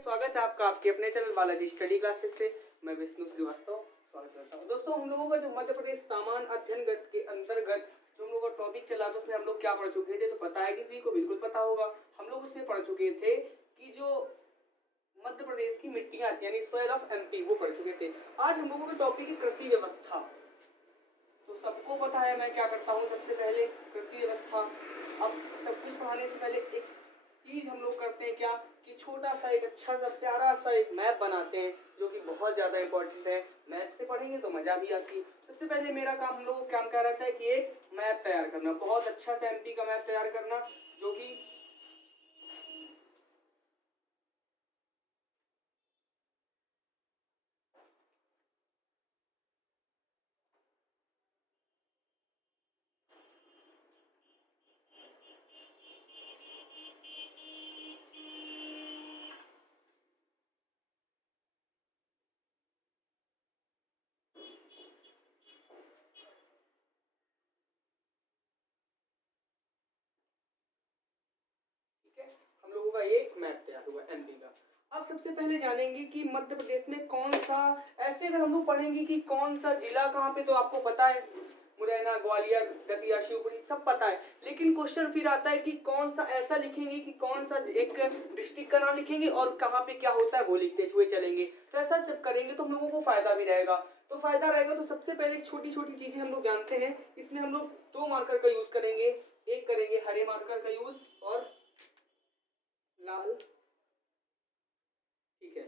स्वागत है आपका आपके अपने चैनल बालाजी स्टडी क्लासेस से। मैं विष्णु श्रीवास्तव स्वागत करता हूँ। दोस्तों, हम लोगों का जो मध्य प्रदेश सामान्य अध्ययन गत के अंतर्गत जो हम लोगों का टॉपिक चला था उसमें हम लोग क्या पढ़ चुके थे, तो पता है किसी को बिल्कुल पता होगा। हम लोग उसमें पढ़ चुके थे कि जो मध्य प्रदेश की मिट्टियां थी यानी सॉइल ऑफ एमपी वो पढ़ चुके थे। आज हम लोगों का टॉपिक है कृषि व्यवस्था। तो सबको पता है मैं क्या करता हूँ, सबसे पहले कृषि व्यवस्था। अब सब कुछ पढ़ाने से पहले एक चीज हम लोग करते हैं क्या कि छोटा सा एक अच्छा सा प्यारा सा एक मैप बनाते हैं जो कि बहुत ज्यादा इंपॉर्टेंट है। मैप से पढ़ेंगे तो मजा भी आती है। सबसे पहले मेरा काम हम लोगों को काम क्या रहता है कि एक मैप तैयार करना, बहुत अच्छा सा एमपी का मैप तैयार करना जो कि हम लोगों का एक मैप तैयार हुआ एमपी का। अब सबसे पहले जानेंगे कि मध्य प्रदेश में कौन सा, ऐसे अगर हम लोग पढ़ेंगे कि कौन सा जिला कहाँ पे, तो आपको पता है मुरैना, ग्वालियर, दतिया, शिवपुरी सब पता है। लेकिन क्वेश्चन फिर आता है कि कौन सा ऐसा लिखेंगे कि कौन सा एक डिस्ट्रिक्ट का नाम लिखेंगे और कहाँ पे क्या होता है वो लिखते हुए चलेंगे। तो ऐसा जब करेंगे तो हम लोगों को फायदा भी रहेगा। तो फायदा रहेगा तो सबसे पहले छोटी छोटी चीजें हम लोग जानते हैं। इसमें हम लोग दो मार्कर का यूज करेंगे, एक करेंगे हरे मार्कर का यूज और लाल। ठीक है।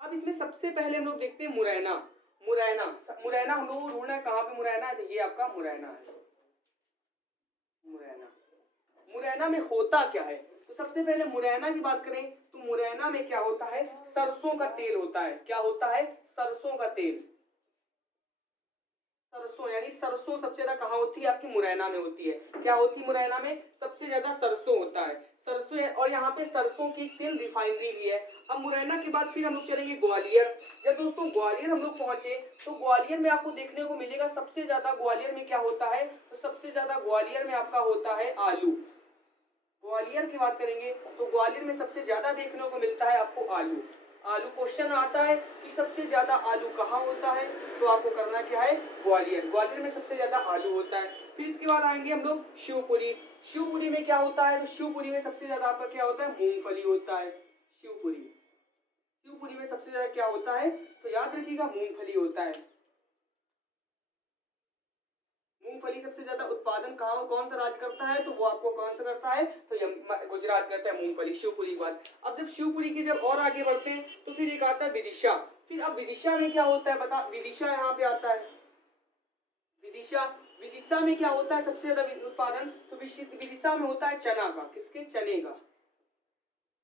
अब इसमें सबसे पहले हम लोग देखते हैं मुरैना। मुरैना मुरैना हम लोग को ढूंढना है कहाँ पे मुरैना है, तो ये आपका मुरैना है। मुरैना, मुरैना में होता क्या है, तो सबसे पहले मुरैना की बात करें तो मुरैना में क्या होता है, सरसों का तेल होता है। क्या होता है, सरसों का तेल। सरसों यानी सरसों सबसे ज्यादा कहाँ होती है, आपकी मुरैना में होती है। क्या होती है मुरैना में, सबसे ज्यादा सरसों होता है। सरसों है और यहाँ पे सरसों की तेल रिफाइनरी भी है। अब मुरैना के बाद फिर हम लोग चलेंगे ग्वालियर। जब दोस्तों ग्वालियर हम लोग पहुंचे तो ग्वालियर में आपको देखने को मिलेगा सबसे ज्यादा ग्वालियर में क्या होता है, तो सबसे ज्यादा ग्वालियर में आपका होता है आलू। ग्वालियर की बात करेंगे तो ग्वालियर में सबसे ज्यादा देखने को मिलता है आपको आलू। आलू क्वेश्चन आता है कि सबसे ज्यादा आलू कहाँ होता है, तो आपको करना क्या है, ग्वालियर। ग्वालियर में सबसे ज्यादा आलू होता है। फिर इसके बाद आएंगे हम लोग शिवपुरी। शिवपुरी में क्या होता है, तो शिवपुरी में सबसे ज्यादा आपका क्या होता है, मूंगफली होता है। शिवपुरी, शिवपुरी में सबसे ज्यादा क्या होता है, तो याद रखिएगा मूंगफली होता है। मूंगफली सबसे ज्यादा उत्पादन कहाँ कौन सा राज्य करता है, तो वो आपको कौन सा करता है, तो गुजरात करता है मूंगफली। शिवपुरी के बाद अब जब शिवपुरी की जब और आगे बढ़ते हैं तो फिर एक आता है विदिशा। फिर अब विदिशा में क्या होता है, बता, विदिशा यहाँ पे आता है। विदिशा, विदिशा में क्या होता है सबसे ज्यादा उत्पादन, तो विदिशा में होता है चना का। किसके, चने का।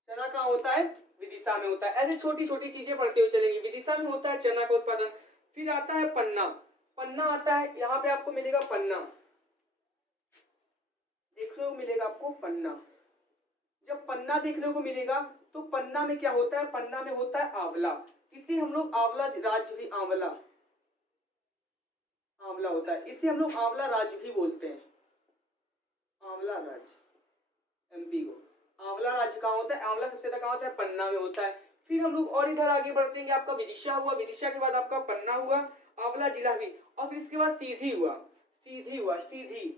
चना का होता है, विदिशा में होता है। ऐसे छोटी छोटी चीजें पढ़ते हुए चलेंगे। विदिशा में होता है चना का उत्पादन। फिर आता है पन्ना। पन्ना आता है, यहाँ पे आपको मिलेगा पन्ना, देखने को मिलेगा आपको पन्ना। जब पन्ना देखने को मिलेगा तो पन्ना में क्या होता है, पन्ना में होता है आंवला। इसे हम लोग आंवला राज्य भी, आंवला, आंवला होता है, इसे हम लोग आंवला राज्य भी बोलते हैं। आंवला राज्य, एमपी को आंवला राज्य कहाँ होता है, आंवला सबसे ज्यादा कहाँ होता है, पन्ना में होता है। फिर हम लोग और इधर आगे बढ़ते हैं, आपका विदिशा हुआ, विदिशा के बाद आपका पन्ना हुआ, आंवला जिला भी, और फिर इसके बाद सीधी हुआ। सीधी हुआ, सीधी।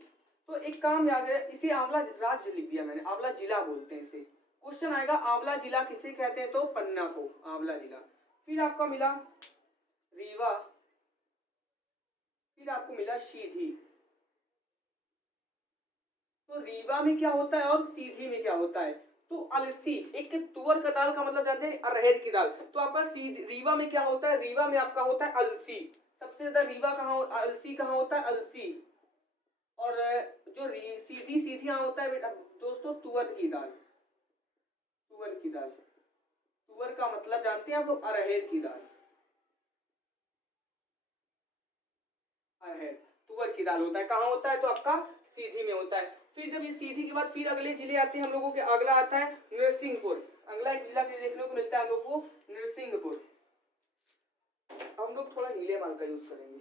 तो एक काम याद है, इसे आंवला राज्य लिख दिया मैंने, आंवला जिला बोलते हैं इसे। क्वेश्चन आएगा आंवला जिला किसे कहते हैं, तो पन्ना को आंवला जिला। फिर आपका मिला रीवा, फिर आपको मिला सीधी। तो रीवा में क्या होता है और सीधी में क्या होता है, तो अलसी। एक तुअर का दाल का मतलब जानते हैं, अरहर की दाल। तो आपका रीवा में क्या होता है, रीवा में आपका होता है अलसी। सबसे ज्यादा रीवा कहाँ, अलसी कहाँ होता है, अलसी। और जो सीधी सीधी यहाँ होता है बेटा दोस्तों, तुअर की दाल। तुअर की दाल, तुअर का मतलब जानते हैं आप लोग, अरहर की दाल। अरहर, तुअर की दाल होता है, कहाँ होता है, तो आपका सीधी में होता है। फिर जब ये सीधी के बाद फिर अगले जिले आते हैं हम लोगों के, अगला आता है नरसिंहपुर। अगला एक जिला देखने को मिलता है हम लोग को, नरसिंहपुर। हम लोग थोड़ा नीले माल का यूज करेंगे।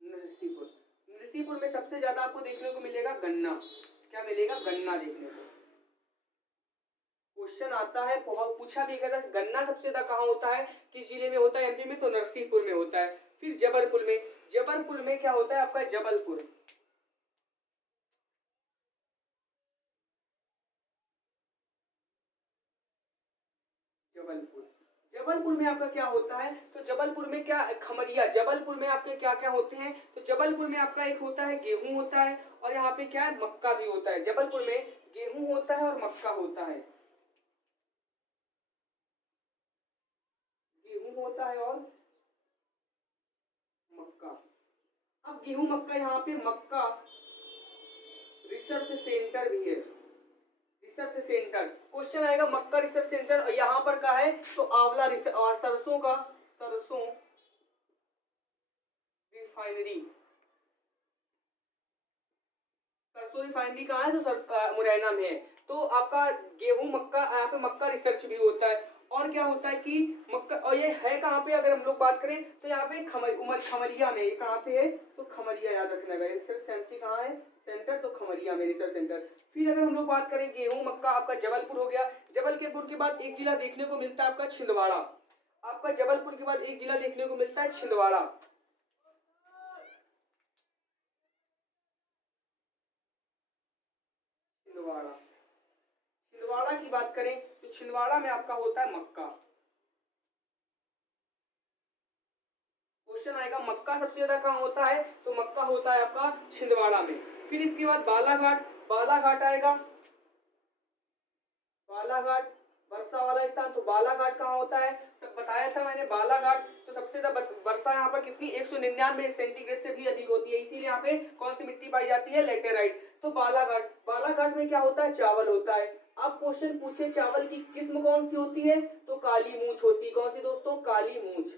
नरसिंहपुर, नरसिंहपुर में सबसे सबसे ज्यादा आपको देखने को मिलेगा गन्ना। क्या मिलेगा? गन्ना देखने को। क्वेश्चन आता है, बहुत पूछा भी गया था, गन्ना सबसे ज्यादा कहाँ होता है, किस जिले में होता है एमपी में? तो नरसिंहपुर में होता है। फिर जबलपुर में, जबलपुर में क्या होता है आपका? जबलपुर, जबलपुर, जबलपुर में आपका क्या होता है? तो जबलपुर में क्या, खमरिया। जबलपुर में आपके क्या क्या होते हैं? तो जबलपुर में आपका एक होता है गेहूं होता है, और यहाँ पे क्या है? मक्का भी होता है। जबलपुर में गेहूं होता है और मक्का होता है, गेहूं होता है और मक्का। अब गेहूं मक्का, यहाँ पे मक्का रिसर्च सेंटर भी है, रिसर्च सेंटर। क्वेश्चन आएगा मक्का रिसर्च सेंटर यहाँ पर का है? तो आंवला सरसों का, सरसों रिफाइनरी, सरसों रिफाइनरी कहाँ है? तो मुरैना में है। तो आपका गेहूं मक्का, यहाँ पे मक्का रिसर्च भी होता है। और क्या होता है कि मक्का, और ये है कहाँ पे अगर हम लोग बात करें तो यहाँ पे खमरिया में। कहाँ पे है? तो खमरिया, याद रखना है। रिसर्च सेंटर कहाँ है? सेंटर तो खमरिया में रिसर्च सेंटर। फिर अगर हम लोग बात करें गेहूं मक्का, आपका जबलपुर हो गया। जबलपुर के बाद एक जिला देखने को मिलता है आपका छिंदवाड़ा। आपका जबलपुर के बाद एक जिला देखने को मिलता है छिंदवाड़ा। छिंदवाड़ा, छिंदवाड़ा की बात करें तो छिंदवाड़ा में आपका होता है मक्का। क्वेश्चन आएगा मक्का सबसे ज्यादा कहाँ होता है? तो मक्का होता है आपका छिंदवाड़ा में। फिर इसके बाद बालाघाट, बालाघाट आएगा, बालाघाट वर्षा वाला स्थान। तो बालाघाट कहाँ होता है? सब बताया था मैंने। बालाघाट तो सबसे ज्यादा वर्षा यहाँ पर कितनी? 199 सेंटीग्रेड से भी अधिक होती है, इसीलिए यहाँ पे कौन सी मिट्टी पाई जाती है? लेटेराइट। तो बालाघाट, बालाघाट में क्या होता है? चावल होता है। अब क्वेश्चन पूछे चावल की किस्म कौन सी होती है? तो काली मूंछ होती है। कौन सी दोस्तों? काली मूंछ,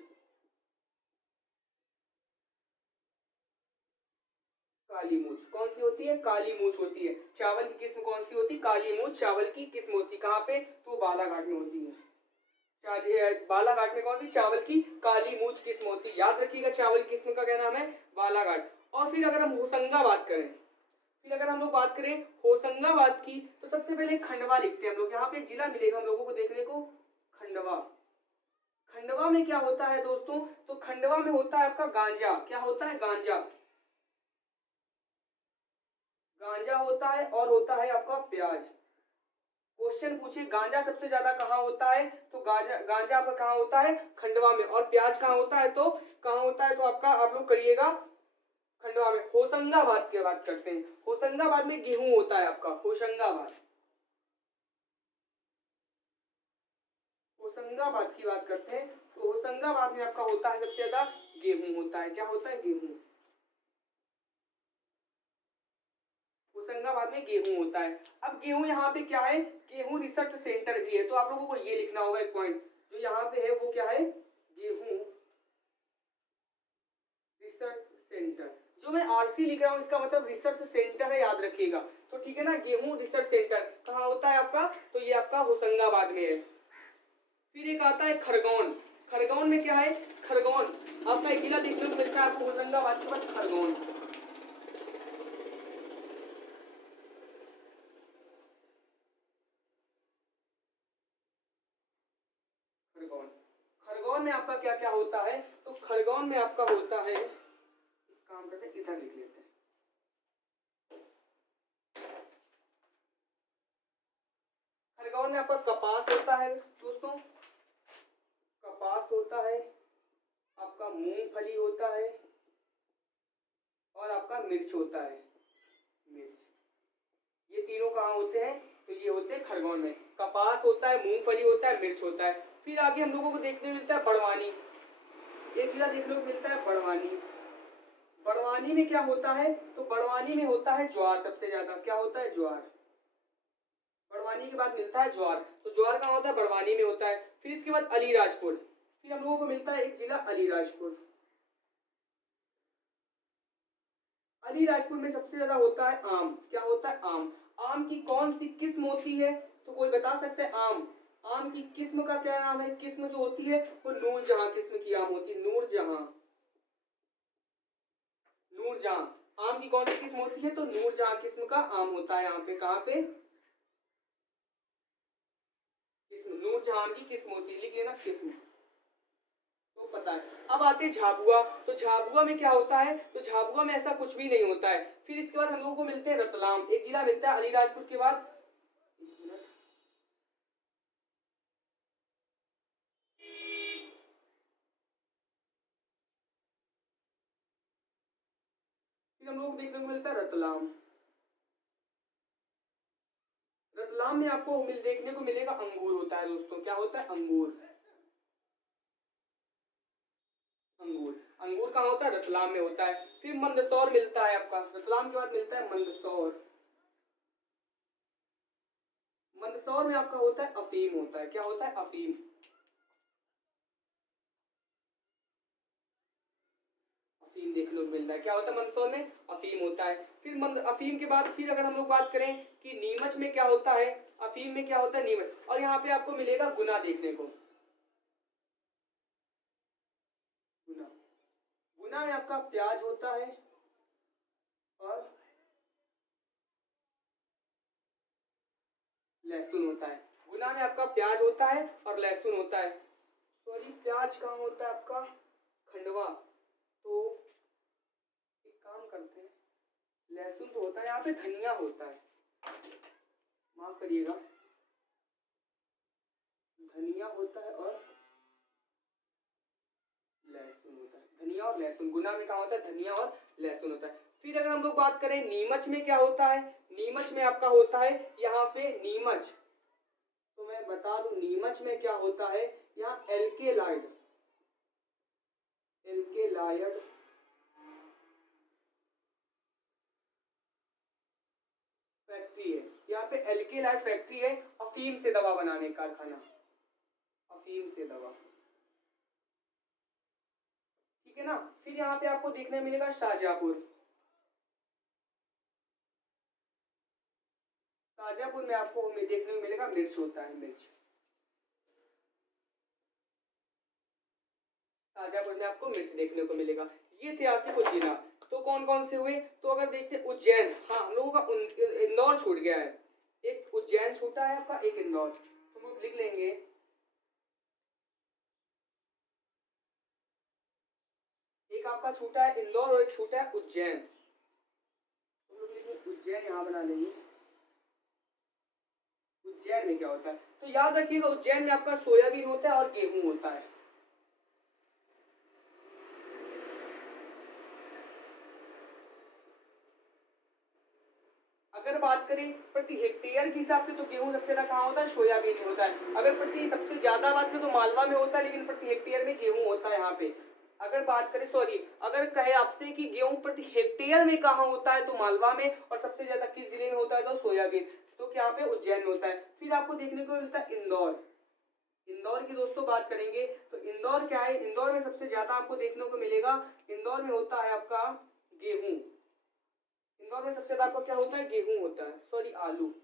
काली मूंछ। कौन सी होती है? काली मूंछ होती है। चावल की किस्म कौन सी होती? काली मूंछ चावल की किस्म होती। कहाँ पे? तो बालाघाट में होती है। बालाघाट में कौन सी? चावल की काली मूंछ किस्म होती है। याद रखिएगा, चावल की किस्म का क्या नाम है? बालाघाट। और फिर अगर हम होशंगाबाद करें, फिर अगर हम लोग बात करें होशंगाबाद की, तो सबसे पहले खंडवा लिखते हैं हम लोग। यहाँ पे जिला मिलेगा हम लोगों को देखने को, खंडवा। खंडवा में क्या होता है दोस्तों? तो खंडवा में होता है आपका गांजा। क्या होता है? गांजा, गांजा होता है। और होता है आपका प्याज। क्वेश्चन पूछिए गांजा सबसे ज्यादा कहाँ होता है? तो गांजा, गांजा आपका कहाँ होता है? खंडवा में। और प्याज कहाँ होता है? तो कहाँ होता है? तो आपका आप लोग करिएगा खंडवा में। होशंगाबाद की बात करते हैं। होशंगाबाद में गेहूं होता है आपका। होशंगाबाद, होशंगाबाद की बात करते हैं तो होशंगाबाद में आपका होता है सबसे ज्यादा गेहूं होता है। क्या होता है? गेहूं। होशंगाबाद में गेहूं होता है। अब गेहूं यहाँ पे क्या है? गेहूं रिसर्च सेंटर भी है। तो आप लोगों को ये लिखना होगा एक पॉइंट, जो यहाँ पे है वो क्या है? गेहूं रिसर्च सेंटर। जो मैं आरसी लिख रहा हूँ इसका मतलब रिसर्च सेंटर है, याद रखिएगा। तो ठीक है ना, गेहूं रिसर्च सेंटर कहाँ होता है आपका? तो ये आपका होशंगाबाद में है। फिर एक आता है खरगोन। खरगोन में क्या है? खरगोन आपका एक जिला देखने को मिलता है आपको होशंगाबाद के बाद, खरगोन। खरगोन, खरगोन में आपका क्या क्या होता है? तो खरगोन में आपका होता है, काम करते हैं इधर लिख लेते हैं। खरगोन में आपका कपास होता है दोस्तों, कपास होता है, आपका मूंगफली होता है, और आपका मिर्च होता है। मिर्च, ये तीनों कहाँ होते हैं? तो ये होते हैं खरगोन में। कपास होता है, मूंगफली होता है, मिर्च होता है। फिर आगे हम लोगों को देखने मिलता है बड़वानी। एक जिला देखने को मिलता है बड़वानी। बड़वानी में क्या होता है? तो बड़वानी में होता है ज्वार सबसे ज्यादा। क्या होता है? ज्वार। बड़वानी के बाद मिलता है ज्वार। तो ज्वार कहाँ होता है? बड़वानी में होता है। फिर इसके बाद अलीराजपुर। फिर हम लोगों को मिलता है एक जिला अलीराजपुर। अलीराजपुर में सबसे ज्यादा होता है आम। क्या होता है? आम। आम की कौन सी किस्म होती है? तो कोई बता सकता है? आम, आम की किस्म का क्या नाम है? किस्म जो होती है वो नूरजहां किस्म की आम होती है। नूरजहां, नूरजहां। आम की कौन सी किस्म होती है? तो नूरजहां किस्म का आम होता है यहाँ पे। कहाँ पे? किस्म, नूरजहां की किस्म होती है, लिख लेना किस्म, तो पता है। अब आते हैं झाबुआ। तो झाबुआ में क्या होता है? तो झाबुआ में ऐसा कुछ भी नहीं होता है। फिर इसके बाद हम लोगों को मिलते हैं रतलाम, एक जिला मिलता है अलीराजपुर के बाद। फिर हम लोगों को देखने को मिलता है रतलाम। रतलाम में आपको देखने को मिलेगा अंगूर होता है दोस्तों। क्या होता है? अंगूर। अंगूर, अंगूर कहाँ होता है? रतलाम में होता है। फिर मंदसौर मिलता है आपका, रतलाम के बाद मिलता है मंदसौर। मंदसौर में आपका होता है अफीम होता है। क्या होता है? अफीम। अफीम देखने को मिलता है। क्या होता है मंदसौर में? अफीम होता है। फिर अफीम के बाद फिर अगर हम लोग बात करें कि नीमच में क्या होता है, अफीम में क्या होता है? नीमच। और यहाँ पे आपको मिलेगा गुना देखने को। गुना, गुना में आपका प्याज होता है और लहसुन होता है। गुना में आपका प्याज होता है और लहसुन होता है। सॉरी, प्याज कहाँ होता है आपका? खंडवा। तो एक काम करते हैं, लहसुन तो होता है यहाँ पे, धनिया होता है, माफ करिएगा, धनिया होता है और लहसुन होता है। धनिया और लहसुन, गुना में क्या होता है? धनिया और लहसुन होता है। फिर अगर हम लोग बात करें नीमच में क्या होता है, नीमच में आपका होता है यहाँ पे नीमच, तो मैं बता दूं नीमच में क्या होता है, यहाँ एल्केलाइड, एल्केलाइड फैक्ट्री है। यहाँ पे एल्केलाइड फैक्ट्री है, अफीम से दवा बनाने का कारखाना, अफीम से दवा, ठीक है ना। फिर यहाँ पे आपको देखने मिलेगा शाहजहांपुर। शाहजहांपुर में आपको देखने को मिलेगा मिर्च होता है, मिर्च। शाहजहांपुर में आपको मिर्च देखने को मिलेगा। ये थे आपके कुछ जिला। तो कौन कौन से हुए? तो अगर देखते हैं उज्जैन, हाँ हम लोगों का इंदौर छूट गया है, एक उज्जैन छूटा है आपका, एक इंदौर, तो हम लोग लिख लेंगे एक आपका छूटा है इंदौर और एक छूटा है उज्जैन, हम लोग लिखेंगे उज्जैन, यहाँ बना लेंगे। उज्जैन में क्या होता है? तो याद रखिएगा उज्जैन में आपका सोयाबीन होता है और गेहूं होता है। अगर बात करें प्रति हेक्टेयर के हिसाब से तो गेहूं सबसे ज्यादा कहाँ होता है? सोयाबीन में होता है। अगर प्रति सबसे ज्यादा बात करें तो मालवा में होता है, लेकिन प्रति हेक्टेयर में गेहूं होता है यहाँ पे। अगर बात करें, सॉरी, अगर कहे आपसे कि गेहूं प्रति हेक्टेयर में कहाँ होता है, तो मालवा में, और सबसे ज्यादा किस जिले में होता है? तो सोयाबीन, तो यहाँ पे उज्जैन में होता है। फिर आपको देखने को मिलता है इंदौर। इंदौर की दोस्तों बात करेंगे तो इंदौर क्या है? इंदौर में सबसे ज्यादा आपको देखने को मिलेगा, इंदौर में होता है आपका गेहूं। इंदौर में सबसे ज्यादा आपको क्या होता है? गेहूं होता है, सॉरी आलू,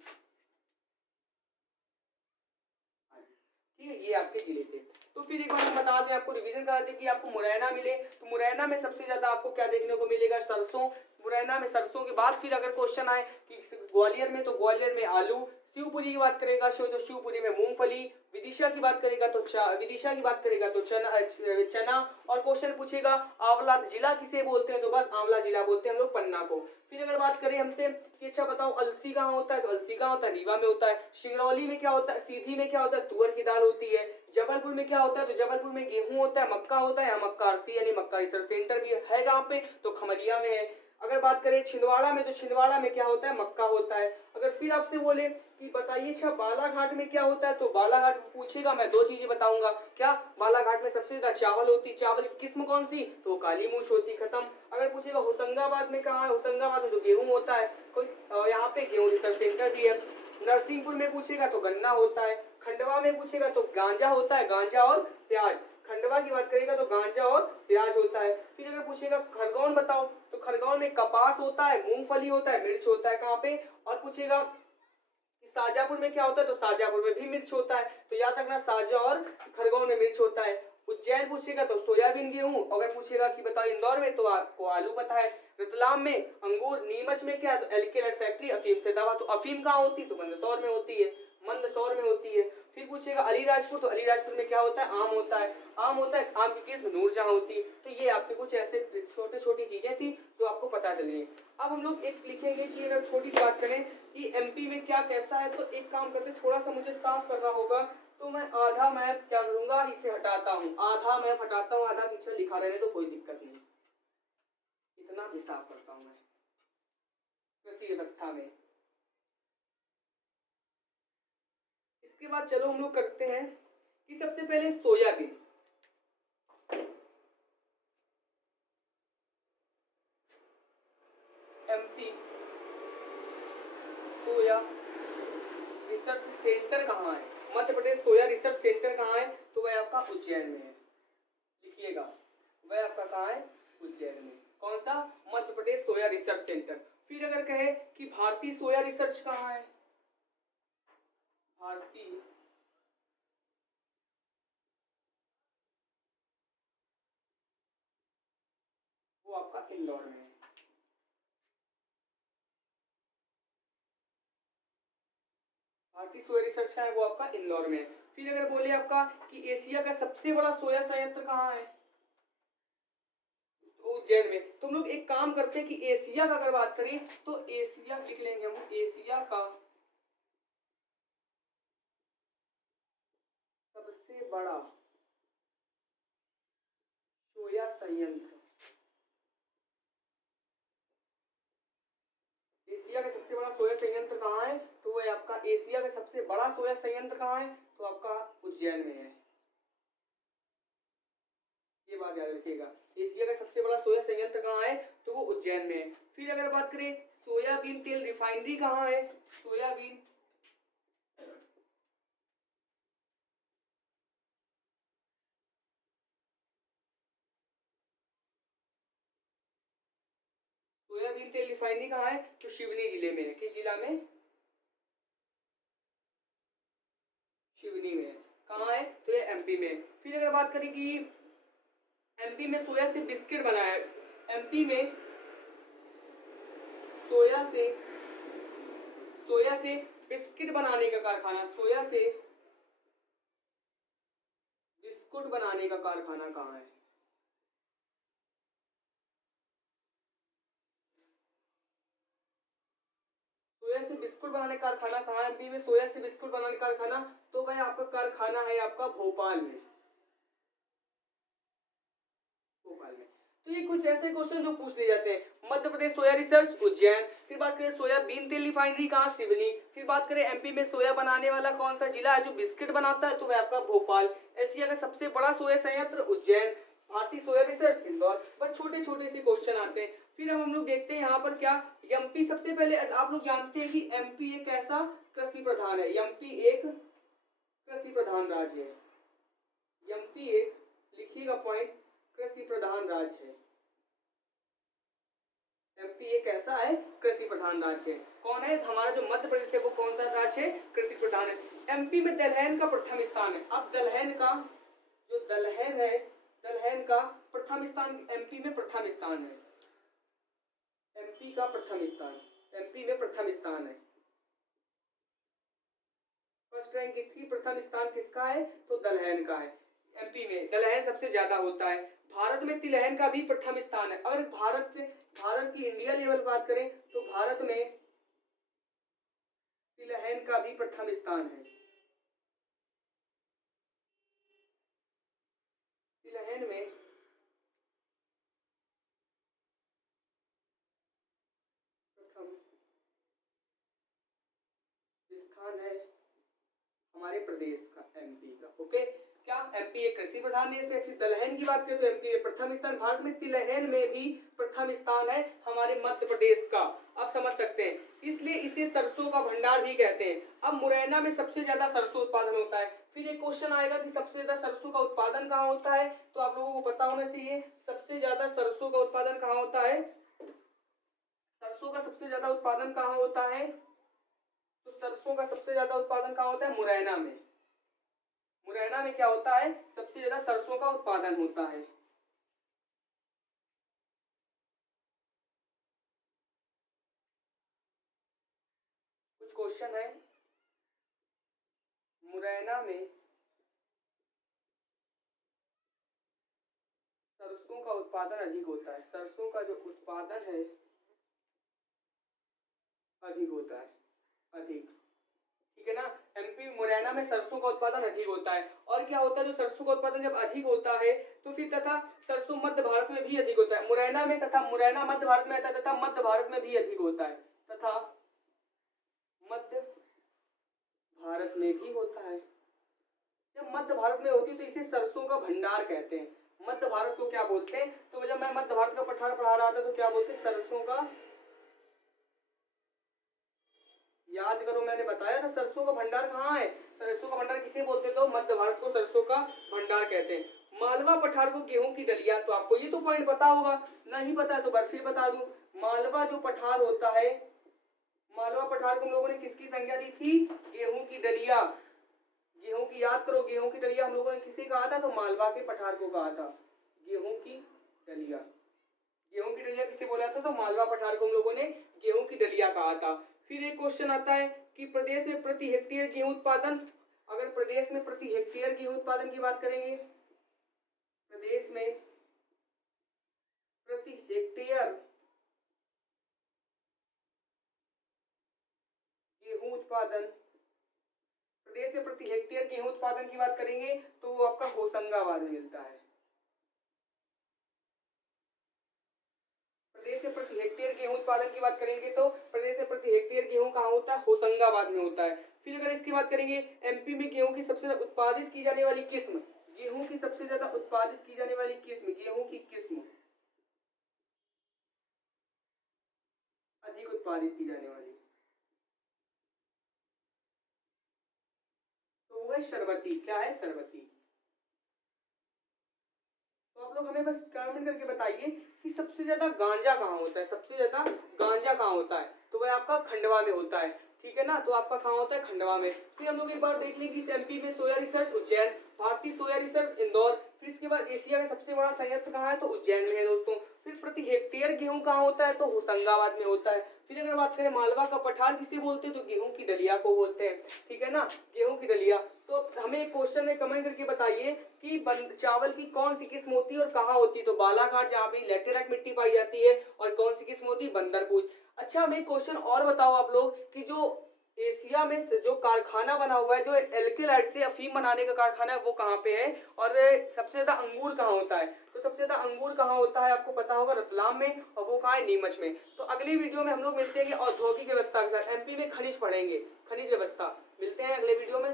ठीक है। ये आपके जिले थे। तो फिर एक बार हम बता दें, आपको रिवीजन करा दें कि आपको मुरैना मिले, तो मुरैना में सबसे ज्यादा आपको क्या देखने को मिलेगा? सरसों। मुरैना में सरसों के बाद फिर अगर क्वेश्चन आए कि ग्वालियर में, तो ग्वालियर में आलू। शिवपुरी की बात करेगा तो शिवपुरी में मूंगफली। विदिशा की बात करेगा तो विदिशा की बात करेगा तो चना। और क्वेश्चन पूछेगा आंवला जिला किसे बोलते हैं, तो बस आंवला जिला बोलते हैं हम लोग पन्ना को। फिर अगर बात करें हमसे कि अच्छा बताओ अलसी कहाँ होता है, तो अलसी कहाँ होता है? रीवा में होता है। सिंगरौली में क्या होता है? सीधी में क्या होता है? तुअर की दाल होती है। जबलपुर में क्या होता है? तो जबलपुर में गेहूं होता है, मक्का होता है, यहाँ मक्का आरसी यानी मक्का रिसर्च सेंटर भी है कहाँ पे? तो खमरिया में है। अगर बात करें छिंदवाड़ा में, तो छिंदवाड़ा में क्या होता है? मक्का होता है। अगर फिर आपसे बोले कि बताइए अच्छा बालाघाट में क्या होता है, तो बालाघाट पूछेगा, मैं दो चीजें बताऊंगा। क्या? बालाघाट में सबसे ज्यादा चावल होती, चावल की किस्म कौन सी? तो काली मूंछ होती, खत्म। अगर पूछेगा होशंगाबाद में कहाँ है, होशंगाबाद में तो गेहूं होता है, कोई यहाँ पे गेहूं रिसर्च सेंटर भी है। नरसिंहपुर में पूछेगा तो गन्ना होता है। खंडवा में पूछेगा तो गांजा होता है, गांजा और प्याज। खंडवा की बात करेगा तो गांजा और प्याज होता है। फिर अगर पूछेगा खरगोन बताओ, तो खरगोन में कपास होता है, मूंगफली होता है, मिर्च होता है कहाँ पे। और पूछेगा कि शाहजहांपुर में क्या होता है, तो शाहजहांपुर में भी मिर्च होता है। तो याद रखना शाहजहां और खरगोन में मिर्च होता है। उज्जैन पूछेगा तो सोयाबीन गेहूं, अगर पूछेगा कि बताओ इंदौर में तो आपको आलू पता है, रतलाम में अंगूर, नीमच में क्या, तो एल्केलाइट फैक्ट्री, अफीम से दवा, तो अफीम कहाँ होती है, तो मंदसौर में होती है, मंदसौर में होती है। फिर पूछेगा अलीराजपुर, तो अलीराजपुर में क्या होता है, आम होता है, आम होता है, आम की किस्म नूरजहां होती है। तो ये आपके कुछ ऐसे छोटी छोटी चीजें थी जो आपको पता चलिए। अब हम लोग एक लिखेंगे कि अगर छोटी सी बात करें कि एमपी में क्या कैसा है, तो एक काम करते, थोड़ा सा मुझे साफ करना होगा, तो मैं आधा मैप क्या करूंगा, इसे हटाता हूँ, आधा मैप हटाता हूँ, आधा पीछे लिखा रहने तो कोई दिक्कत नहीं, इतना भी साफ करता हूँ मैं कृषि व्यवस्था में। इसके बाद चलो हम लोग करते हैं कि सबसे पहले सोयाबीन, एमपी सोया रिसर्च सेंटर कहाँ है, मध्य प्रदेश सोया रिसर्च सेंटर कहाँ है, तो वह आपका उज्जैन में है, लिखिएगा, वह आपका कहाँ है, उज्जैन में। कौन सा, मध्य प्रदेश सोया रिसर्च सेंटर। फिर अगर कहे कि भारतीय सोया रिसर्च कहाँ है, भारतीय वो आपका इंदौर में है, भारतीय सोया रिसर्च का है वो आपका इंदौर में है। फिर अगर बोले आपका कि एशिया का सबसे बड़ा सोया संयंत्र कहाँ है, उज्जैन में। तो हम लोग एक काम करते हैं कि एशिया का अगर बात करें तो एशिया लिख लेंगे हम, एशिया का सबसे बड़ा सोया संयंत्र, एशिया का सबसे बड़ा सोया संयंत्र कहाँ है, तो वह आपका एशिया का सबसे बड़ा सोया संयंत्र कहाँ है, तो आपका उज्जैन में है, ये बात याद रखिएगा, एशिया का सबसे बड़ा सोया संयंत्र कहाँ है, तो वो उज्जैन में है। फिर अगर बात करें सोयाबीन तेल रिफाइनरी कहाँ है, सोयाबीन सोयाबीन तेल रिफाइनरी कहाँ है, तो शिवनी जिले में है, किस जिला में, शिवनी में। कहाँ है, तो ये एमपी में। फिर अगर बात करें कि एमपी में सोया से बिस्किट बनाया, एमपी में सोया से सोया से बिस्किट बनाने का कारखाना, सोया से बिस्कुट बनाने का कारखाना कहाँ है, सोया से बिस्कुट बनाने का कारखाना कहाँ है, एमपी में सोया से बिस्कुट बनाने का कारखाना, तो वह आपका कारखाना है आपका भोपाल में, भोपाल में। तो ये कुछ ऐसे क्वेश्चन जो पूछ लिए जाते हैं, मध्य प्रदेश सोया रिसर्च उज्जैन, फिर बात करें सोयाबीन तेल रिफाइनरी कहाँ, सिवनी, फिर बात करें एमपी में सोया बनाने वाला कौन सा जिला है जो बिस्किट बनाता है, तो वह आपका भोपाल, एशिया का सबसे बड़ा सोया संयंत्र उज्जैन, भारतीय सोया रिसर्च इंदौर। बस छोटे छोटे से क्वेश्चन आते हैं। फिर हम लोग देखते हैं यहाँ पर क्या, एमपी सबसे पहले आप लोग जानते हैं कि एमपी एक ऐसा कृषि प्रधान है, एमपी एक कृषि प्रधान राज्य है, एमपी एक, लिखिएगा पॉइंट, कृषि प्रधान राज्य है, एमपी एक ऐसा है कृषि प्रधान राज्य है। कौन है, हमारा जो मध्य प्रदेश है वो कौन सा राज्य है, कृषि प्रधान है। एमपी में दलहन का प्रथम स्थान है। अब दलहन का जो दलहन है, दलहन का प्रथम स्थान एमपी में प्रथम स्थान है, एमपी का प्रथम स्थान, एमपी में प्रथम स्थान है, फर्स्ट रैंक किसकी, प्रथम स्थान किसका है, तो दलहन का है, एमपी में दलहन सबसे ज्यादा होता है। भारत में तिलहन का भी प्रथम स्थान है। अगर भारत की इंडिया लेवल बात करें तो भारत में तिलहन का भी प्रथम स्थान है, तिलहन में प्रथम स्थान है हमारे प्रदेश का, एमपी का। ओके, क्या एमपी एक कृषि प्रधान देश है। फिर दलहन की बात करें तो एमपी में प्रथम स्थान, भारत में तिलहन में भी प्रथम स्थान है हमारे मध्य प्रदेश का। आप समझ सकते हैं, इसलिए इसे सरसों का भंडार भी कहते हैं। अब मुरैना में सबसे ज्यादा सरसों उत्पादन होता है। फिर एक क्वेश्चन आएगा कि सबसे ज्यादा सरसों का उत्पादन कहाँ होता है, तो आप लोगों को पता होना चाहिए सबसे ज्यादा सरसों का उत्पादन कहाँ होता है, सरसों का सबसे ज्यादा उत्पादन कहाँ होता है, तो सरसों का सबसे ज्यादा उत्पादन कहाँ होता है, मुरैना में, मुरैना में क्या होता है, सबसे ज्यादा सरसों का उत्पादन होता है। कुछ क्वेश्चन है, मुरैना में सरसों का उत्पादन अधिक होता है, सरसों का जो उत्पादन है अधिक होता है, अधिक, ठीक है ना। एमपी मुरैना में सरसों का उत्पादन अधिक होता है। और क्या होता है, जो सरसों का उत्पादन जब अधिक होता है तो फिर तथा सरसों मध्य भारत में भी अधिक होता है, मुरैना में, तथा मुरैना मध्य भारत में आता है तथा मध्य भारत में भी अधिक होता है, तथा मध्य भारत में भी होता है। जब मध्य भारत में होती है तो इसे सरसों का भंडार कहते हैं। मध्य भारत को क्या बोलते हैं, तो जब मैं मध्य भारत का पठार पढ़ा रहा था तो क्या बोलते हैं, सरसों का, याद करो मैंने बताया था सरसों का भंडार कहाँ है, सरसों का भंडार किसे बोलते हैं, तो मध्य भारत को सरसों का भंडार कहते हैं। मालवा पठार को गेहूं की डलिया, तो आपको ये तो पॉइंट पता होगा, नहीं पता है तो बार फिर बता दूं। मालवा जो पठार होता है, मालवा पठार को हम लोगों ने किसकी संज्ञा दी थी, गेहूं की डलिया, गेहूं की, याद करो गेहूं की डलिया हम लोगों ने किसे कहा था, तो मालवा के पठार को कहा था गेहूं की डलिया। गेहूं की डलिया किसे बोला था, तो मालवा पठार को हम लोगों ने गेहूं की डलिया कहा था। फिर एक क्वेश्चन आता है कि प्रदेश में प्रति हेक्टेयर गेहूं उत्पादन, अगर प्रदेश में प्रति हेक्टेयर गेहूं उत्पादन की बात करेंगे, प्रदेश में प्रति हेक्टेयर गेहूं उत्पादन, प्रदेश में प्रति हेक्टेयर गेहूं उत्पादन की बात करेंगे तो वो आपका होशंगाबाद में मिलता है। प्रदेश में प्रति हेक्टेयर गेहूं उत्पादन की बात करेंगे तो प्रदेश में प्रति हेक्टेयर गेहूं कहाँ होता है, होशंगाबाद में होता है। फिर अगर इसकी बात करेंगे, एमपी में गेहूं की सबसे ज्यादा उत्पादित की जाने वाली किस्म, गेहूं की सबसे ज्यादा उत्पादित की जाने वाली किस्म, गेहूं की किस्म अधिक उत्पादित की जाने वाली, तो वो है शरबती। क्या है, शरबती। तो आप लोग हमें बस कमेंट करके बताइए कि सबसे ज्यादा गांजा कहाँ होता है, सबसे ज्यादा गांजा कहाँ होता है, तो वह आपका खंडवा में होता है, ठीक है ना। तो आपका कहाँ होता है, खंडवा में। फिर हम लोग एक बार देख लें कि एमपी में सोया रिसर्च उज्जैन, भारतीय सोया रिसर्च इंदौर, फिर इसके बाद एशिया का सबसे बड़ा संयंत्र कहाँ है, तो उज्जैन में है दोस्तों। फिर प्रति हेक्टेयर गेहूं कहाँ होता है, तो होशंगाबाद में होता है। फिर अगर बात करें मालवा का पठार किसे बोलते हैं, तो गेहूं की डलिया को बोलते हैं, ठीक है ना, गेहूं की डलिया। तो हमें एक क्वेश्चन में कमेंट करके बताइए कि चावल की कौन सी किस्म होती है और कहाँ होती है, तो बालाघाट जहाँ पे लेटेराइट मिट्टी पाई जाती है, और कौन सी किस्म होती है, बंदरपूज। अच्छा हमें क्वेश्चन और बताओ आप लोग कि जो एशिया में जो कारखाना बना हुआ है, जो एल्केलाइट से अफीम बनाने का कारखाना है, वो कहाँ पे है, और सबसे ज्यादा अंगूर कहाँ होता है, तो सबसे ज्यादा अंगूर कहाँ होता है आपको पता होगा, रतलाम में, और वो कहाँ है, नीमच में। तो अगली वीडियो में हम लोग मिलते हैं औद्योगिक व्यवस्था के साथ, एमपी में खनिज पढ़ेंगे, खनिज व्यवस्था। मिलते हैं अगले वीडियो में।